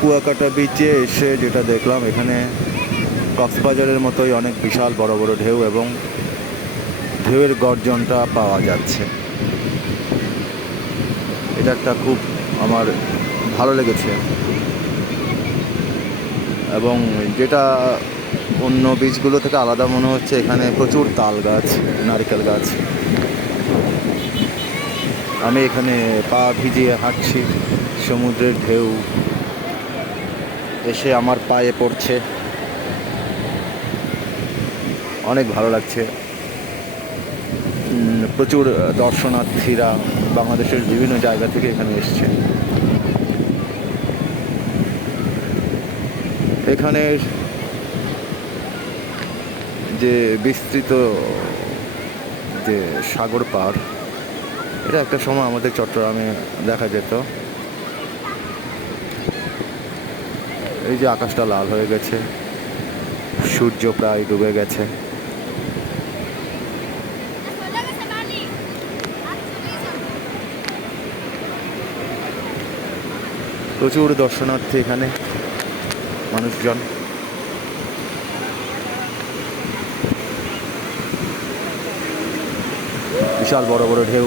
কুয়াকাটা বিচে এসে যেটা দেখলাম, এখানে কক্সবাজারের মতোই অনেক বিশাল বড় বড় ঢেউ এবং ঢেউয়ের গর্জনটা পাওয়া যাচ্ছে। এটা একটা খুব আমার ভালো লেগেছে। এবং যেটা অন্য বীজগুলো থেকে আলাদা মনে হচ্ছে, এখানে প্রচুর তাল গাছ, নারকেল গাছ। আমি এখানে পা ভিজিয়ে হাঁটছি, সমুদ্রের ঢেউ এসে আমার পায়ে পড়ছে, অনেক ভালো লাগছে। প্রচুর দর্শনার্থীরা বাংলাদেশের বিভিন্ন জায়গা থেকে এখানে এসছে। এখানের যে বিস্তৃত যে সাগর পাড়, এটা একটা সময় আমাদের চট্টগ্রামে দেখা যেত। এই যে আকাশটা লাল হয়ে গেছে, সূর্য প্রায় ডুবে গেছে। প্রচুর দর্শনার্থী এখানে, মানুষজন। বিশাল বড় বড় ঢেউ।